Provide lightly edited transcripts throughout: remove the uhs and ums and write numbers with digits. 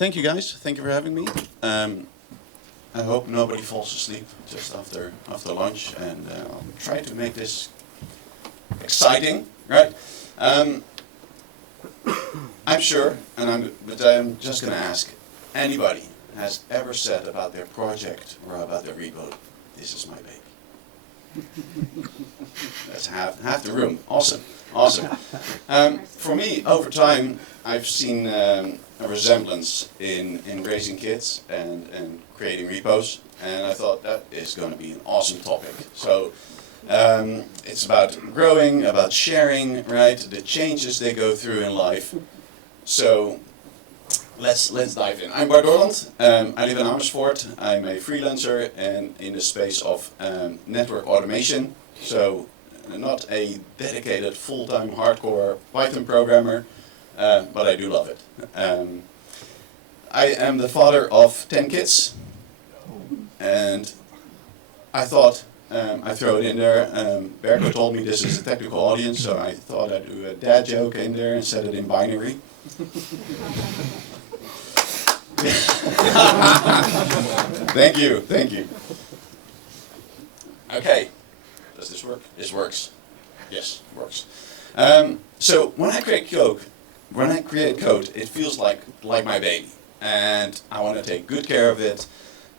Thank you guys. Thank you for having me. I hope nobody falls asleep just after lunch, and I'll try to make this exciting, right? I'm sure, but I'm just going to ask anybody has ever said about their project or about their repo, "This is my baby." That's half the room. Awesome. For me, over time, I've seen a resemblance in raising kids and creating repos, and I thought that is going to be an awesome topic. So it's about growing, about sharing, right? The changes they go through in life. So let's dive in. I'm Bart Dorlandt. I live in Amersfoort. I'm a freelancer and in the space of network automation. So not a dedicated full-time hardcore Python programmer, but I do love it. I am the father of 10 kids, and I thought I'd throw it in there. Berko told me this is a technical audience, so I thought I'd do a dad joke in there and set it in binary. Thank you. Okay, does this work? This works. Yes, it works. So when I create code, it feels like my baby, and I want to take good care of it,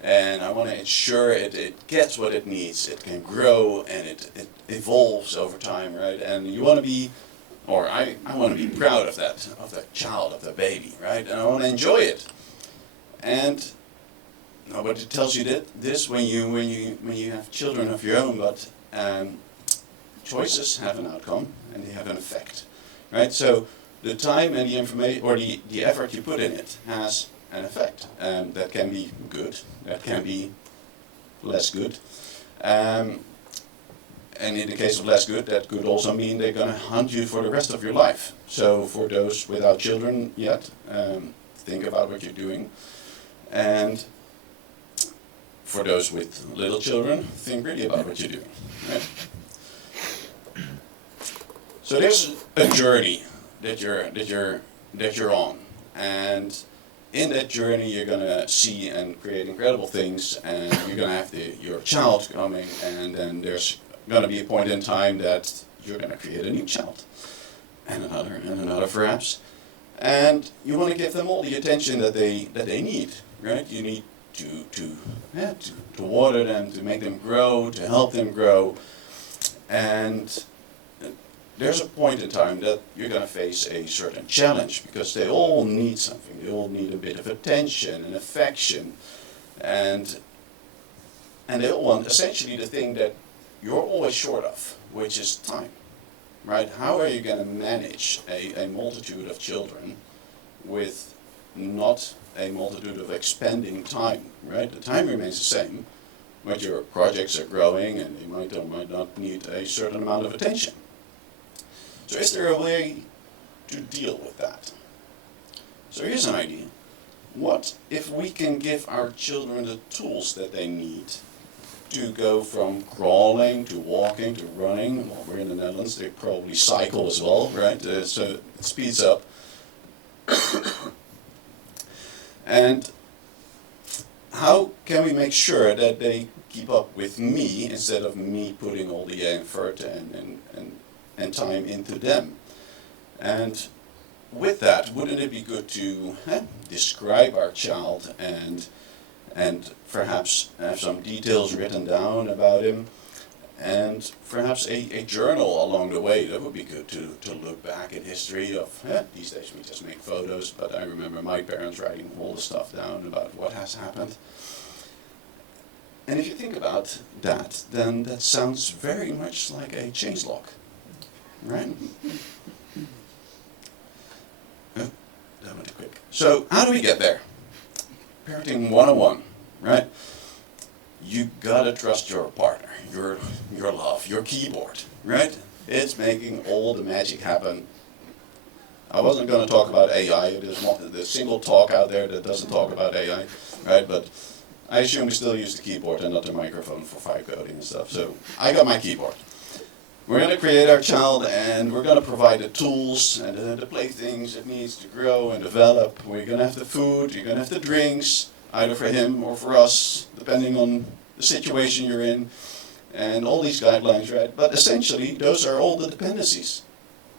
and I want to ensure it gets what it needs. It can grow and it evolves over time, right? And you want to be, or I want to be proud of that child, of the baby, right? And I want to enjoy it. And nobody tells you this when you have children of your own, but choices have an outcome and they have an effect, right? So the time and the information or the effort you put in it has an effect. That can be good, that can be less good. And in the case of less good, that could also mean they're going to hunt you for the rest of your life. So for those without children yet, think about what you're doing. And for those with little children, think really about what you're doing. Right? So there's a journey that you're on, and in that journey you're gonna see and create incredible things, and you're gonna have your child coming, and then there's gonna be a point in time that you're gonna create a new child, and another perhaps, and you want to give them all the attention that they need, right? You need to water them, to make them grow, to help them grow, and there's a point in time that you're going to face a certain challenge, because they all need something. They all need a bit of attention and affection, and they all want essentially the thing that you're always short of, which is time, right? How are you going to manage a multitude of children with not a multitude of expending time, right? The time remains the same, but your projects are growing and they might or might not need a certain amount of attention. So is there a way to deal with that? So here's an idea. What if we can give our children the tools that they need to go from crawling to walking to running? Well, we're in the Netherlands, they probably cycle as well, right? So it speeds up. And how can we make sure that they keep up with me instead of me putting all the effort and time into them? And with that, wouldn't it be good to describe our child and perhaps have some details written down about him, and perhaps a journal along the way? That would be good to look back at history of, these days we just make photos, but I remember my parents writing all the stuff down about what has happened. And if you think about that, then that sounds very much like a changelog, right? Oh, that went quick. So how do we get there? Parenting 101, right? You gotta trust your partner, your love, your keyboard, right? It's making all the magic happen. I wasn't going to talk about AI. There's a single talk out there that doesn't talk about AI, right? But I assume we still use the keyboard and not the microphone for vibe coding and stuff. So I got my keyboard. We're going to create our child, and we're going to provide the tools and the playthings it needs to grow and develop. We're going to have the food, you're going to have the drinks, either for him or for us, depending on the situation you're in, and all these guidelines, right? But essentially, those are all the dependencies,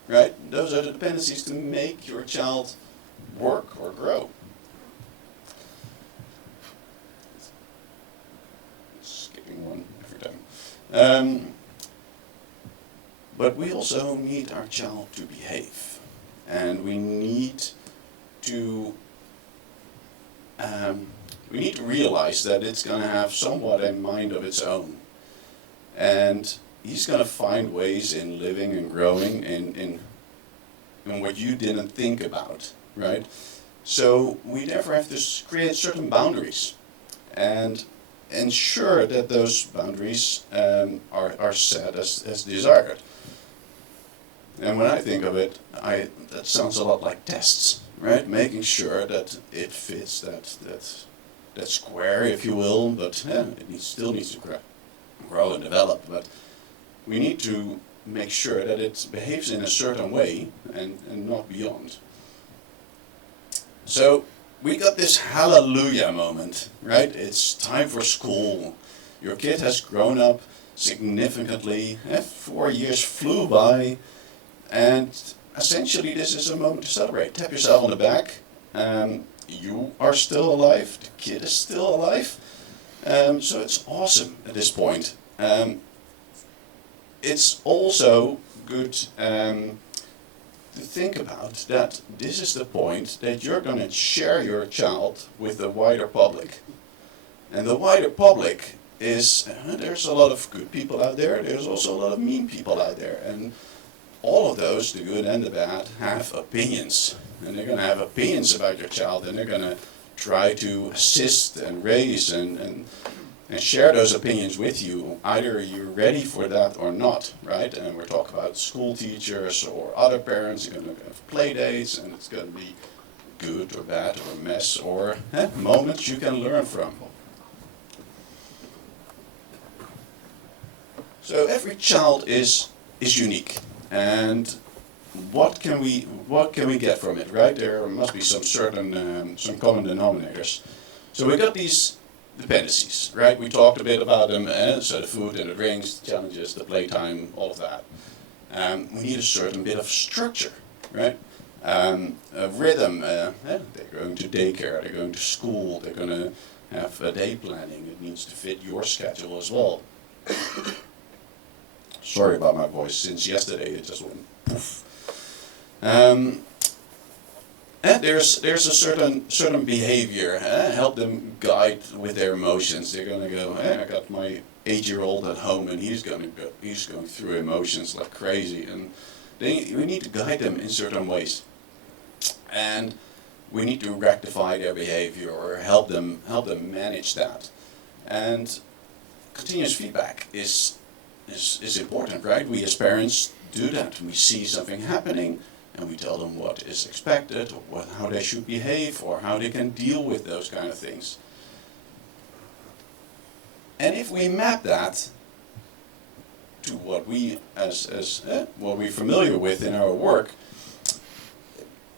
right? Those are the dependencies to make your child work or grow. Skipping one every time. But we also need our child to behave, and we need to realize that it's going to have somewhat a mind of its own, and he's going to find ways in living and growing in what you didn't think about, right? So we therefore have to create certain boundaries and ensure that those boundaries are set as desired. And when I think of it, that sounds a lot like tests, right? Making sure that it fits that square, if you will, but it still needs to grow and develop. But we need to make sure that it behaves in a certain way and not beyond. So we got this hallelujah moment, right? It's time for school. Your kid has grown up significantly. 4 years flew by. And essentially this is a moment to celebrate. Tap yourself on the back. You are still alive. The kid is still alive. So it's awesome at this point. It's also good to think about that this is the point that you're going to share your child with the wider public. And the wider public is, there's a lot of good people out there. There's also a lot of mean people out there. And all of those, the good and the bad, have opinions. And they're going to have opinions about your child, and they're going to try to assist and raise and share those opinions with you. Either you're ready for that or not, right? And we're talking about school teachers or other parents. You're going to have play dates, and it's going to be good or bad or a mess or moments you can learn from. So every child is unique. And what can we get from it, right? There must be some certain some common denominators. So we got these dependencies, right? We talked a bit about them. So the food and the drinks, the challenges, the playtime, all of that. We need a certain bit of structure, right? A rhythm. They're going to daycare. They're going to school. They're going to have a day planning. It needs to fit your schedule as well. Sorry about my voice. Since yesterday, it just went poof. And there's a certain behavior. Help them guide with their emotions. They're going to go. I got my 8-year-old at home, and he's going through emotions like crazy. And we need to guide them in certain ways, and we need to rectify their behavior or help them manage that. And continuous feedback is important, right? We as parents do that. We see something happening and we tell them what is expected, or how they should behave, or how they can deal with those kind of things. And if we map that to what we what we're familiar with in our work,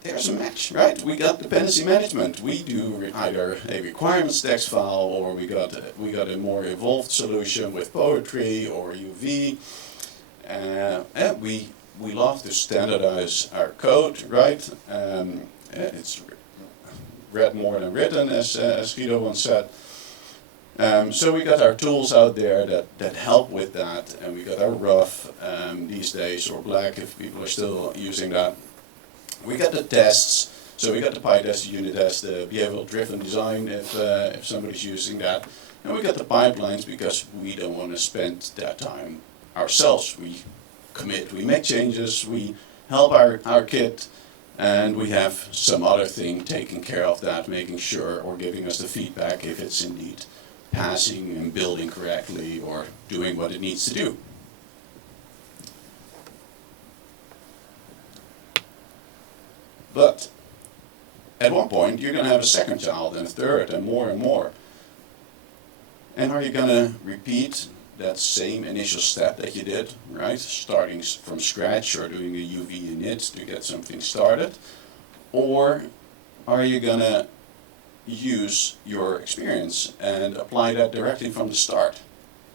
there's a match, right? We got dependency management. We do either a requirements text file, or we got a more evolved solution with poetry or UV. And we love to standardize our code, right? It's read more than written, as Guido once said. So we got our tools out there that help with that, and we got our rough these days, or black if people are still using that. We got the tests, so we got the PyTest, the unit test, the behavioral driven design if somebody's using that. And we got the pipelines because we don't want to spend that time ourselves. We commit, we make changes, we help our kid, and we have some other thing taking care of that, making sure or giving us the feedback if it's indeed passing and building correctly or doing what it needs to do. But at one point, you're going to have a second child and a third and more and more. And are you going to repeat that same initial step that you did, right? Starting from scratch or doing a UV init to get something started? Or are you gonna use your experience and apply that directly from the start,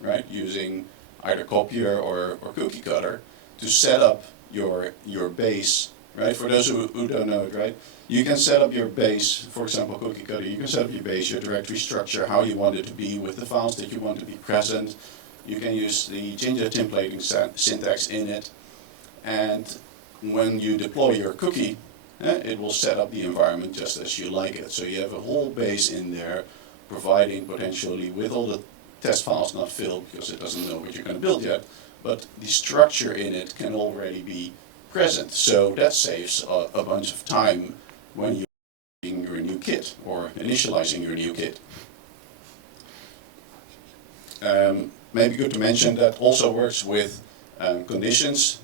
right? Using either copier or cookie cutter to set up your base, right? For those who don't know it, right? You can set up your base, for example, cookie cutter, you can set up your base, your directory structure, how you want it to be with the files that you want to be present. You can use the Ginger templating syntax in it. And when you deploy your cookie, it will set up the environment just as you like it. So you have a whole base in there, providing potentially with all the test files not filled because it doesn't know what you're going to build yet, but the structure in it can already be present. So that saves a bunch of time when you're building your new kit or initializing your new kit. Maybe good to mention that also works with conditions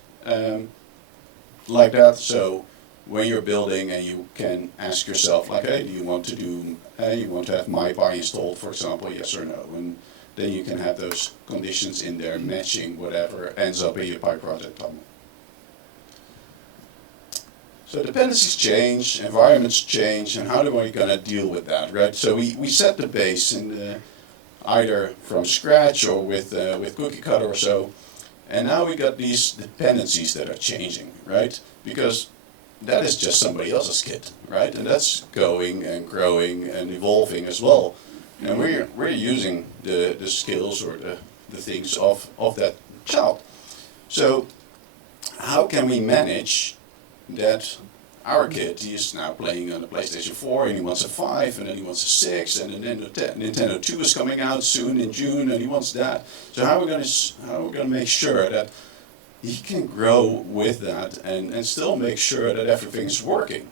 like that. So when you're building and you can ask yourself like, hey, do you want to do, you want to have MyPy installed, for example, yes or no? And then you can have those conditions in there matching whatever ends up in your PyProject tunnel. So dependencies change, environments change, and how are we going to deal with that, right? So we set the base in either from scratch or with cookie cutter or so, and now we got these dependencies that are changing, right? Because that is just somebody else's kit, right? And that's going and growing and evolving as well. And we're using the skills or the things of that child. So how can we manage that our kid, he is now playing on the PlayStation 4 and he wants a 5 and then he wants a 6 and then the Nintendo 2 is coming out soon in June and he wants that. So how are we going to make sure that he can grow with that and still make sure that everything's working?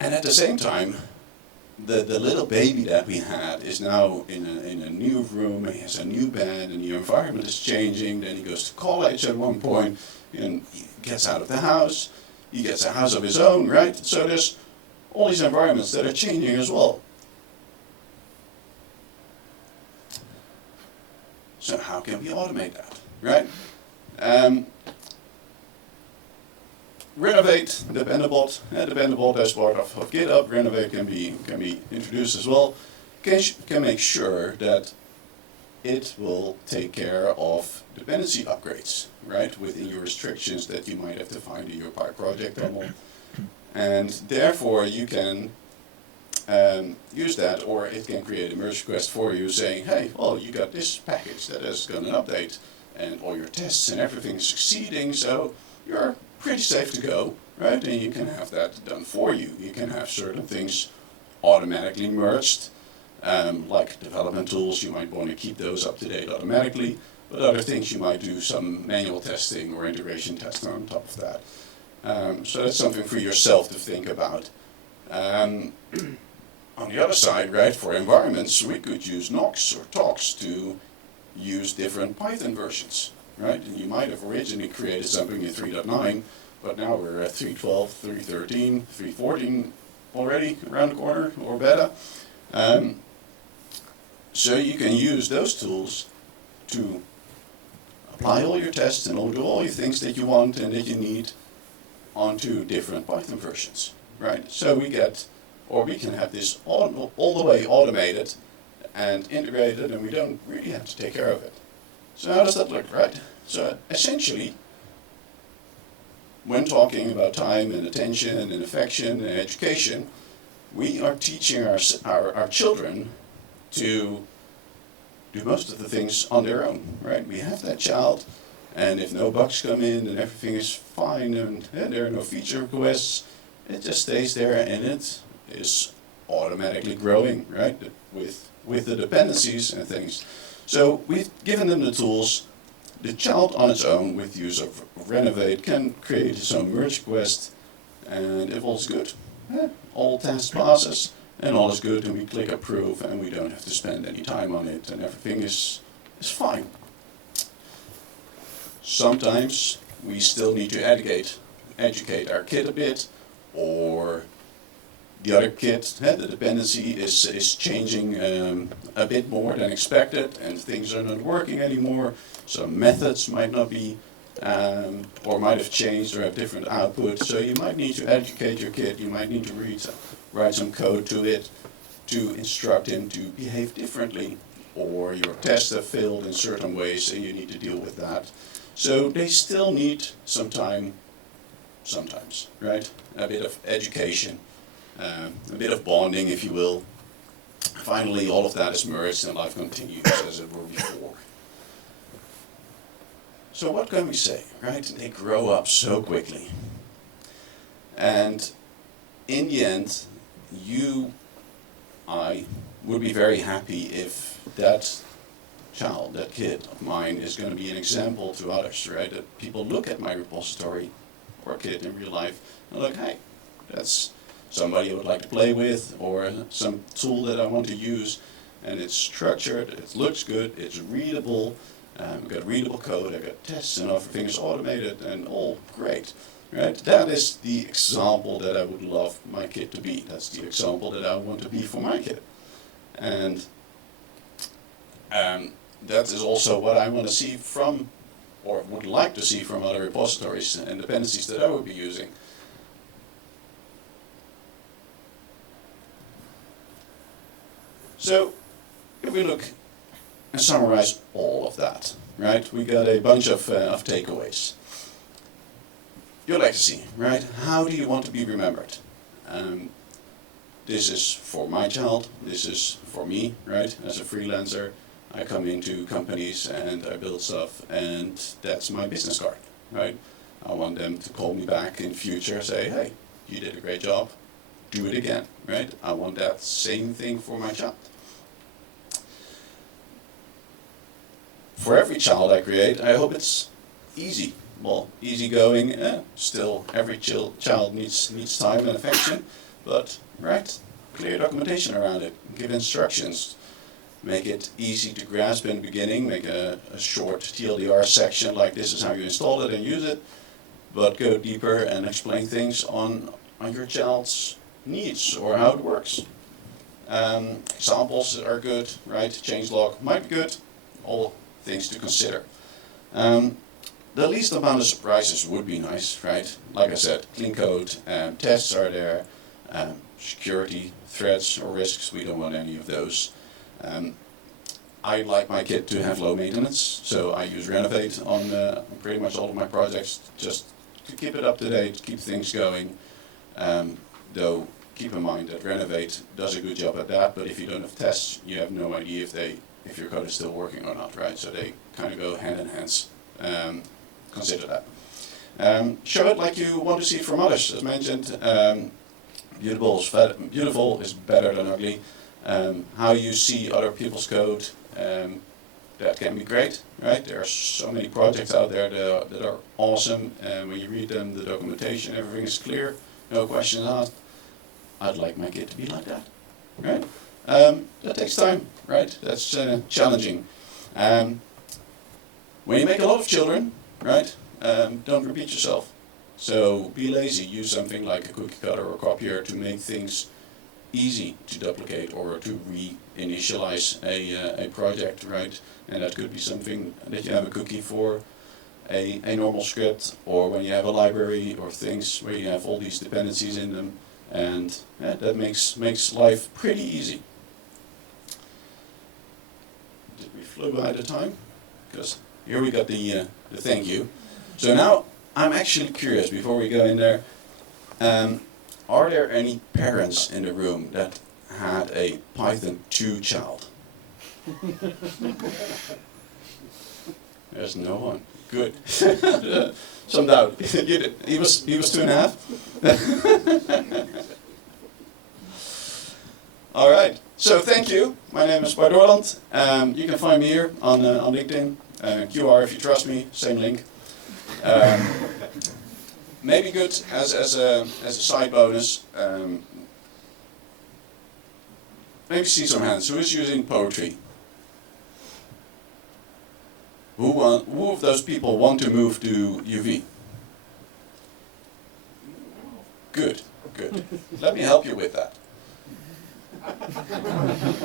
And at the same time, the little baby that we had is now in a new room, he has a new bed and the environment is changing, then he goes to college at one point and he gets out of the house, he gets a house of his own, right? So there's all these environments that are changing as well. So how can we automate that, right? Renovate, Dependabot, Dependabot as part of GitHub, Renovate can be introduced as well, can make sure that it will take care of dependency upgrades, right, within your restrictions that you might have defined in your PyProject tunnel. And therefore you can use that, or it can create a merge request for you saying, hey, well, you got this package that has got an update and all your tests and everything's succeeding, so you're pretty safe to go, right? And you can have that done for you. You can have certain things automatically merged, like development tools, you might want to keep those up to date automatically, but other things you might do some manual testing or integration testing on top of that. So that's something for yourself to think about. On the other side, right, for environments, we could use Nox or Tox to use different Python versions, right? And you might have originally created something in 3.9, but now we're at 3.12, 3.13, 3.14 already around the corner, or beta. So you can use those tools to apply all your tests and do all your things that you want and that you need onto different Python versions, right? So we can have this all the way automated and integrated, and we don't really have to take care of it. So how does that look, right? So essentially, when talking about time and attention and affection and education, we are teaching our children to do most of the things on their own, right? We have that child, and if no bugs come in and everything is fine and there are no feature requests, it just stays there and it is automatically growing, right? With the dependencies and things. So we've given them the tools. The child on its own, with use of Renovate, can create its own merge request, and if all's good, all tests passes, and all is good, and we click approve, and we don't have to spend any time on it, and everything is fine. Sometimes we still need to educate our kid a bit, or the other kid, the dependency is changing a bit more than expected, and things are not working anymore. Some methods might not be, or might have changed or have different output. So you might need to educate your kid. You might need to write some code to it to instruct him to behave differently. Or your tests have failed in certain ways, and you need to deal with that. So they still need some time, sometimes, right? A bit of education, a bit of bonding, if you will. Finally, all of that is merged and life continues as it were before. So what can we say, right? They grow up so quickly. And in the end, I would be very happy if that child, that kid of mine is going to be an example to others, right? That people look at my repository, or a kid in real life, and look, hey, that's somebody I would like to play with, or some tool that I want to use, and it's structured, it looks good, it's readable, I've got readable code, I've got tests and everything is automated, and all great, right? That is the example that I would love my kid to be. That's the example that I want to be for my kid. And that is also what I want to see from, or would like to see from other repositories and dependencies that I would be using. So, if we look and summarize all of that, right? We got a bunch of takeaways. You'd like to see, right? How do you want to be remembered? This is for my child, this is for me, right? As a freelancer, I come into companies and I build stuff, and that's my business card, right? I want them to call me back in future, say, hey, you did a great job, do it again, right? I want that same thing for my child. For every child I create, I hope it's easy. Well, easygoing, still every child needs time and affection, but, right, clear documentation around it, give instructions, make it easy to grasp in the beginning, make a short TLDR section like this is how you install it and use it, but go deeper and explain things on your child's needs or how it works. Examples are good, right? Changelog might be good, all things to consider. The least amount of surprises would be nice, right? Like I said, clean code, tests are there, security threats or risks, we don't want any of those. I like my kit to have low maintenance, so I use Renovate on pretty much all of my projects just to keep it up to date, keep things going. Though keep in mind that Renovate does a good job at that, but if you don't have tests, you have no idea if your code is still working or not, right? So they kind of go hand in hand. Consider that. Show it like you want to see it from others. As mentioned, beautiful is better than ugly. How you see other people's code, that can be great, right? There are so many projects out there that are awesome, and when you read them, the documentation, everything is clear, no questions asked. I'd like my kid to be like that, right? That takes time, right? That's challenging. When you make a lot of children, right, don't repeat yourself. So be lazy, use something like a cookie cutter or copier to make things easy to duplicate or to re-initialize a project, right? And that could be something that you have a cookie for a normal script, or when you have a library or things where you have all these dependencies in them, and that makes life pretty easy. Did we flow by the time? Because here we got the thank you. So now I'm actually curious, before we go in there, are there any parents in the room that had a Python 2 child? There's no one. Good. Some doubt. He was 2.5. All right. So thank you. My name is Bart Dorlandt. You can find me here on LinkedIn. QR if you trust me. Same link. Maybe good as a side bonus. Maybe see some hands. Who is using poetry? Who of those people want to move to UV? Good, Good. Let me help you with that.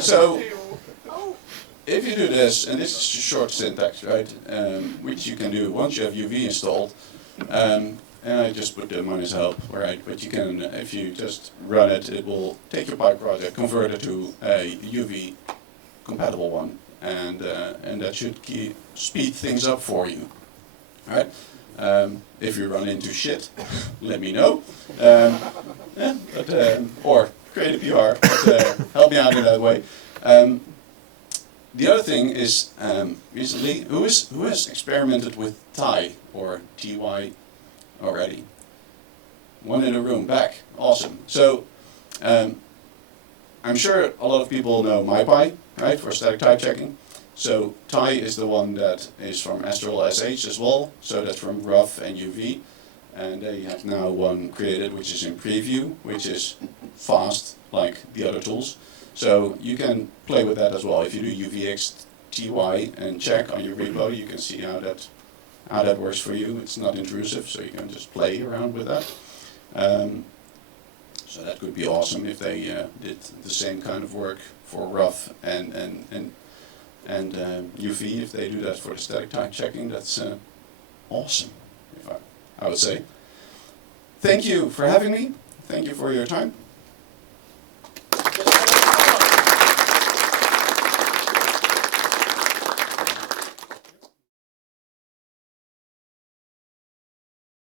So, if you do this, and this is a short syntax, right, which you can do once you have UV installed, and I just put the minus help, right, but you can, if you just run it, it will take your Py project, convert it to a UV compatible one, and that should speed things up for you, right? If you run into shit, let me know, or create a PR, but help me out in that way. The other thing is, recently, who has experimented with Ty or TY already? One in the room, back, awesome. So, I'm sure a lot of people know MyPy, right, for static type checking. So Ty is the one that is from Astral SH as well, so that's from Rough and UV. And they have now one created which is in preview, which is fast like the other tools. So you can play with that as well. If you do UVX TY and check on your repo, you can see how that works for you. It's not intrusive, so you can just play around with that. So that could be awesome if they did the same kind of work for Rough and UV. If they do that for the static type checking, that's awesome, if I would say. Thank you for having me. Thank you for your time.